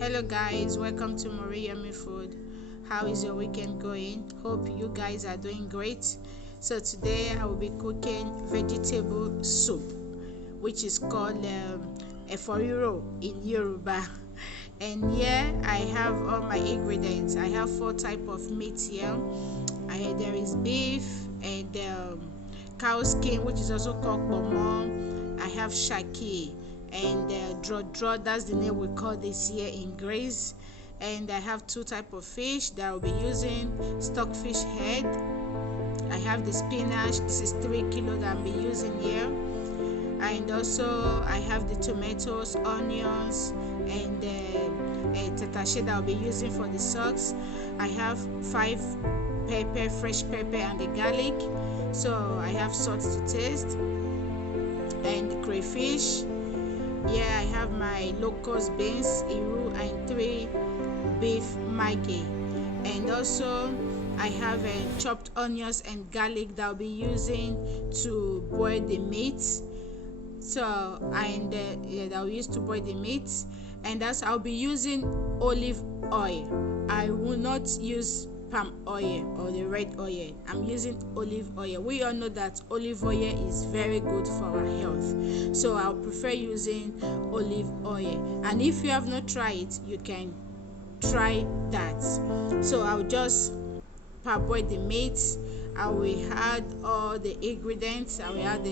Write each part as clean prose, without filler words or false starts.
Hello guys, welcome to Maureen Yummy Food. How is your weekend going? Hope you guys are doing great. So today I will be cooking vegetable soup, which is called riro in Yoruba. And here I have all my ingredients. I have 4 types of meat here. There is beef and cow skin, which is also called bomo. I have shaki and draw, that's the name we call this here in Grace. And I have 2 types of fish that I will be using. Stockfish head. I have the spinach. This is 3 kilos that I'll be using here. And also I have the tomatoes, onions, and Tatashe that I'll be using for the sauce. I have 5 pepper, fresh pepper, and the garlic. So I have salt to taste, and the crayfish. Here I have my locust beans, riro, and 3 beef maggi. And also I have chopped onions and garlic that I'll be using to boil the meat. So that I'll use to boil the meat. And that's I'll be using olive oil. I will not use palm oil or the red oil. I'm using olive oil. We all know that olive oil is very good for our health, so I'll prefer using olive oil. And if you have not tried it, you can try that. So I'll just parboil the meat. I will add all the ingredients. I will add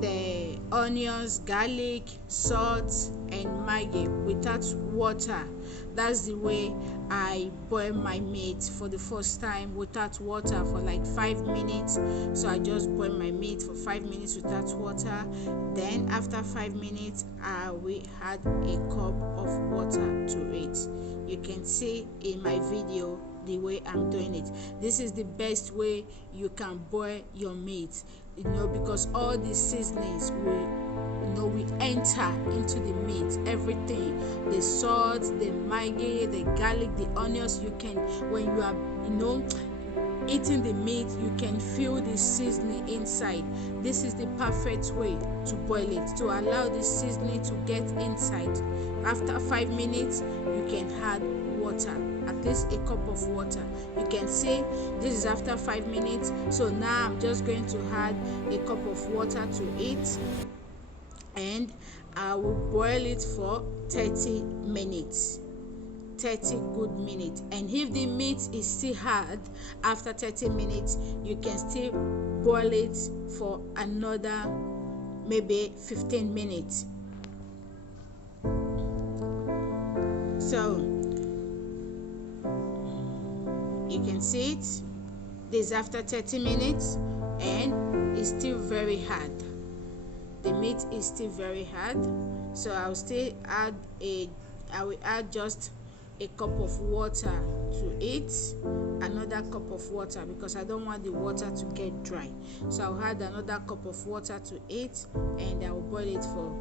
the onions, garlic, salt, and maggi without water. That's the way I boil my meat for the first time, without water, for like 5 minutes. So I just boil my meat for 5 minutes without water. Then after 5 minutes I will add a cup of water to it. You can see in my video the way I'm doing it. This is the best way you can boil your meat, because all the seasonings will enter into the meat. Everything, the salt, the maggi, the garlic, the onions. You can, when you are eating the meat, you can feel the seasoning inside. This is the perfect way to boil it, to allow the seasoning to get inside. After 5 minutes you can add water, at least a cup of water. You can see this is after 5 minutes. So now I'm just going to add a cup of water to it, and I will boil it for 30 minutes. 30 good minutes. And if the meat is still hard after 30 minutes, you can still boil it for another maybe 15 minutes. So you can see it. This is after 30 minutes and it's still very hard. The meat is still very hard. So I will add just a cup of water to it, another cup of water, because I don't want the water to get dry. So I'll add another cup of water to it, and I will boil it for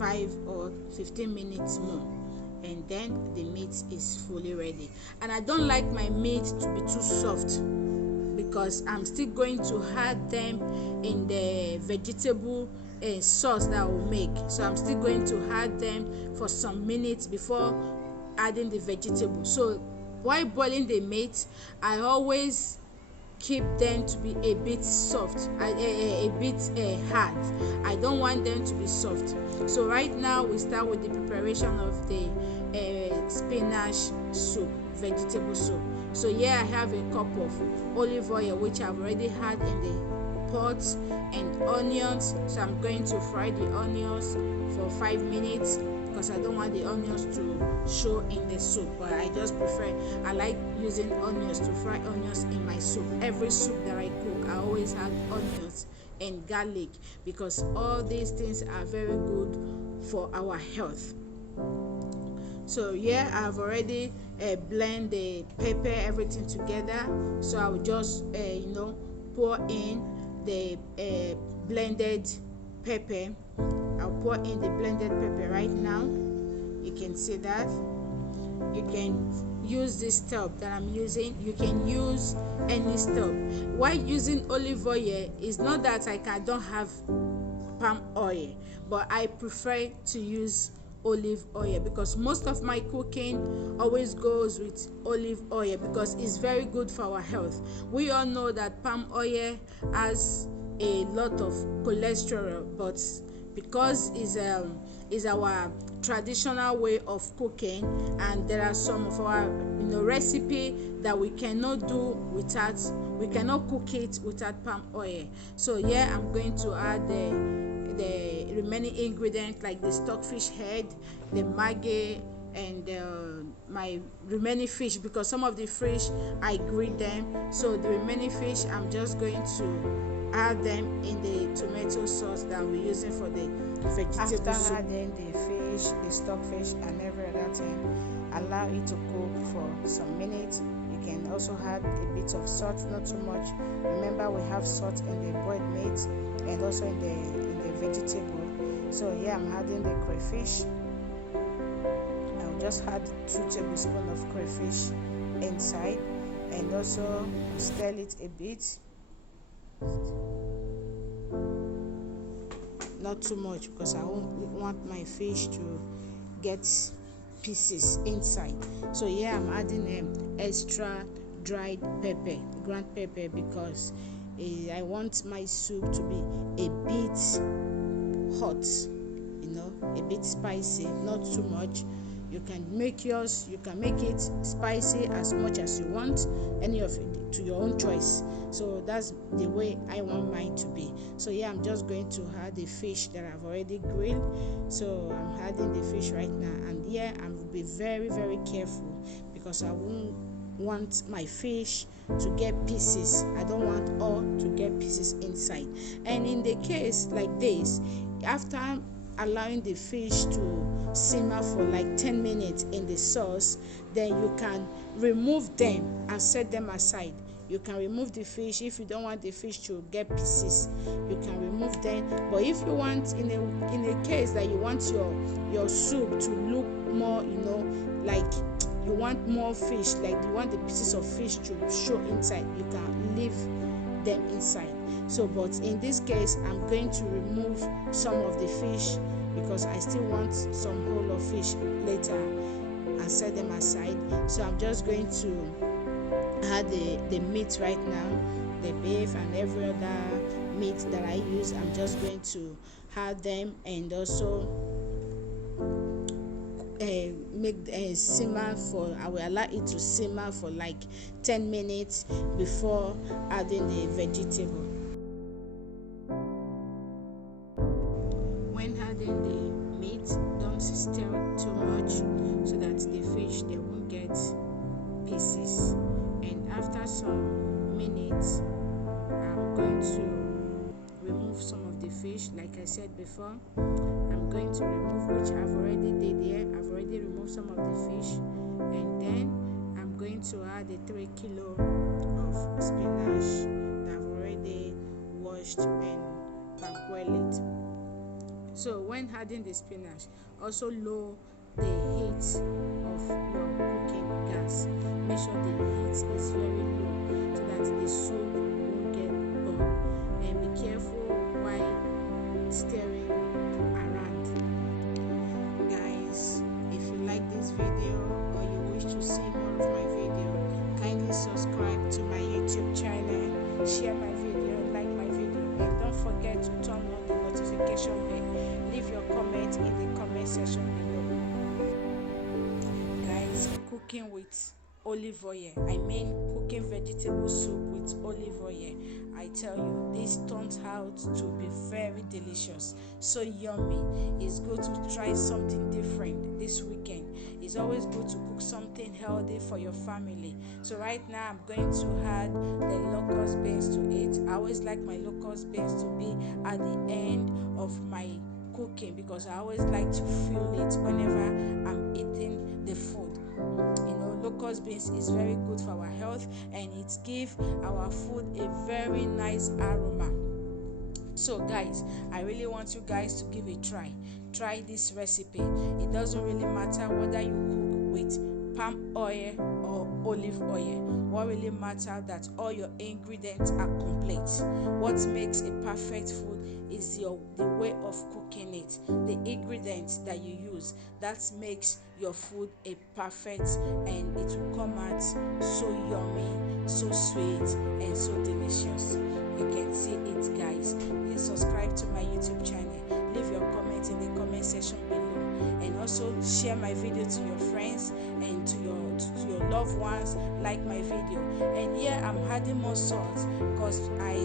5 or 15 minutes more, and then the meat is fully ready. And I don't like my meat to be too soft, because I'm still going to add them in the vegetable sauce that I will make. So I'm still going to add them for some minutes before adding the vegetable. So while boiling the meat, I always keep them to be a bit soft, a bit hard. I don't want them to be soft. So right now we start with the preparation of the spinach soup, vegetable soup. So here I have a cup of olive oil, which I've already had in the pot, and onions. So I'm going to fry the onions for 5 minutes, because I don't want the onions to show in the soup, but I like using onions to fry onions in my soup. Every soup that I cook, I always add onions and garlic, because all these things are very good for our health. So yeah, I've already blend the pepper, everything together. So I will just pour in the blended pepper. I'll pour in the blended pepper right now. You can see that. You can use this tub that I'm using. You can use any stove. Why using olive oil is not that I don't have palm oil, but I prefer to use olive oil, because most of my cooking always goes with olive oil because it's very good for our health. We all know that palm oil has a lot of cholesterol, but because is our traditional way of cooking, and there are some of our recipe that we cannot cook it without palm oil. So yeah, I'm going to add the remaining ingredients like the stockfish head, the maggi, and my remaining fish, because some of the fish I grilled them. So the remaining fish, I'm just going to add them in the tomato sauce that I'll be using for the vegetable After soup. adding the fish, the stockfish, and every other thing, allow it to cook for some minutes. You can also add a bit of salt, not too much. Remember, we have salt in the boiled meat and also in the vegetable. So here I'm adding the crayfish. I'll just add 2 tablespoons of crayfish inside, and also stir it a bit. Not too much, because I won't want my fish to get pieces inside. So yeah, I'm adding extra dried pepper, ground pepper, because I want my soup to be a bit hot, a bit spicy, not too much. You can make it spicy as much as you want, any of it to your own choice. So that's the way I want mine to be. So yeah, I'm just going to add the fish that I've already grilled. So I'm adding the fish right now, and yeah, I will be very, very careful, because I won't want my fish to get pieces. I don't want all to get pieces inside. And in the case like this, after allowing the fish to simmer for like 10 minutes in the sauce, then you can remove them and set them aside. You can remove the fish if you don't want the fish to get pieces. You can remove them. But if you want, in a case that you want your soup to look more, like you want more fish, like you want the pieces of fish to show inside, you can leave them inside. So but in this case, I'm going to remove some of the fish, because I still want some whole of fish later, and set them aside. So I'm just going to add the meat right now, the beef and every other meat that I use. I'm just going to add them, and also make simmer for, I will allow it to simmer for like 10 minutes before adding the vegetable. When adding the meat, don't stir too much so that the fish, they won't get pieces. And after some minutes, I'm going to remove some of the fish. Like I said before, I'm going to remove, which I've already did here. I've already removed some of the fish, and then I'm going to add a 3 kilo of spinach that I've already washed and parboiled it. So when adding the spinach, also lower the heat of your cooking gas. Make sure the heat is very low so that the soup won't get burnt, and be careful while stirring around. Guys, if you like this video or you wish to see more of my video, kindly subscribe to my YouTube channel, share my video, like my video, and don't forget to turn on the notification bell. Leave your comment in the comment section below. Guys, cooking with olive oil, cooking vegetable soup with olive oil, I tell you, this turns out to be very delicious, so yummy. It's good to try something different this weekend. It's always good to cook something healthy for your family. So right now I'm going to add the locust beans to it. I always like my locust beans to be at the end of my cooking, because I always like to feel it whenever I'm eating the food. Locust beans is very good for our health, and it gives our food a very nice aroma. So guys, I really want you guys to give a try this recipe. It doesn't really matter whether you cook with palm oil or olive oil. What really matters that all your ingredients are complete. What makes a perfect food is the way of cooking it, the ingredients that you use. That makes your food a perfect, and it will come out so yummy, so sweet, and so delicious. You can see it, guys. Please subscribe to my YouTube channel. Leave your comment in the comment section below, and also share my video to your friends and to your loved ones. Like my video. And here I'm adding more salt because I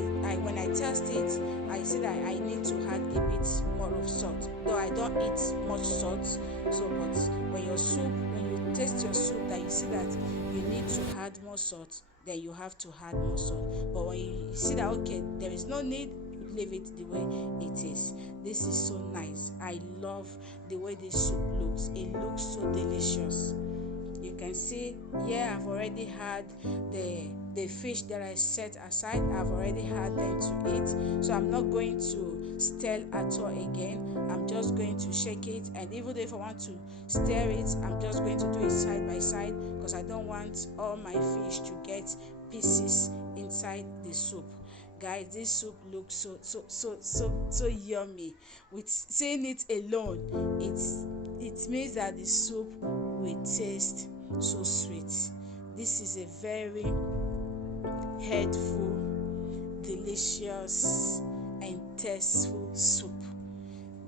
when I test it, I see that I need to add a bit more of salt, though I don't eat much salt. So but when you taste your soup, that you see that you need to add more salt, then you have to add more salt. But when you see that okay, there is no need, leave it the way it is. This is so nice. I love the way this soup looks. It looks so delicious. You can see here I've already had the fish that I set aside. I've already had them to eat, so I'm not going to stir at all again. I'm just going to shake it, and even if I want to stir it, I'm just going to do it side by side because I don't want all my fish to get pieces inside the soup. Guys, this soup looks so yummy. With seeing it alone, it means that the soup will taste so sweet. This is a very healthful, delicious, and tasteful soup.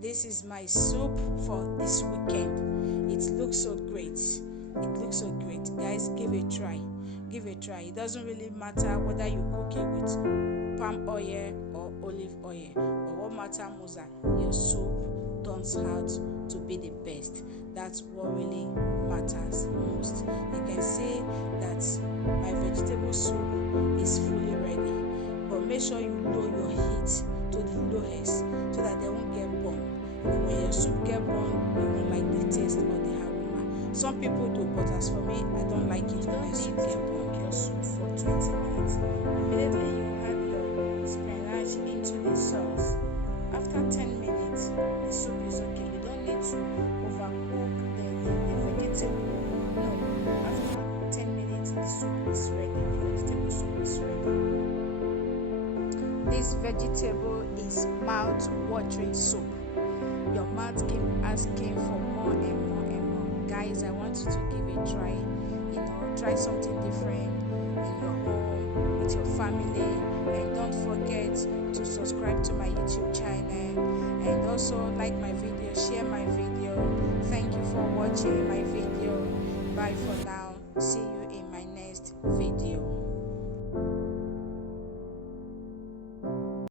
This is my soup for this weekend. It looks so great. It looks so great. Guys, give it a try. Give it a try. It doesn't really matter whether you cook it with palm oil or olive oil, but what matters most that your soup turns out to be the best. That's what really matters most. You can see that my vegetable soup is fully ready, but make sure you lower your heat to the lowest so that they won't get burned. When your soup get burned, you won't like the taste or the aroma. Some people do, but as for me, I don't like it when my soup get burned. Your soup for 20 minutes. Immediately you add your spinach into the sauce. After 10 minutes, the soup is okay. You don't need to overcook the vegetable. No, after 10 minutes, the soup is ready. The vegetable soup is ready. This vegetable is mouth-watering soup. Your mouth keep asking for more and more and more. Guys, I want you to give it a try. Try something different in your home with your family, and don't forget to subscribe to my YouTube channel, and also like my video, share my video. Thank you for watching my video. Bye for now. See you.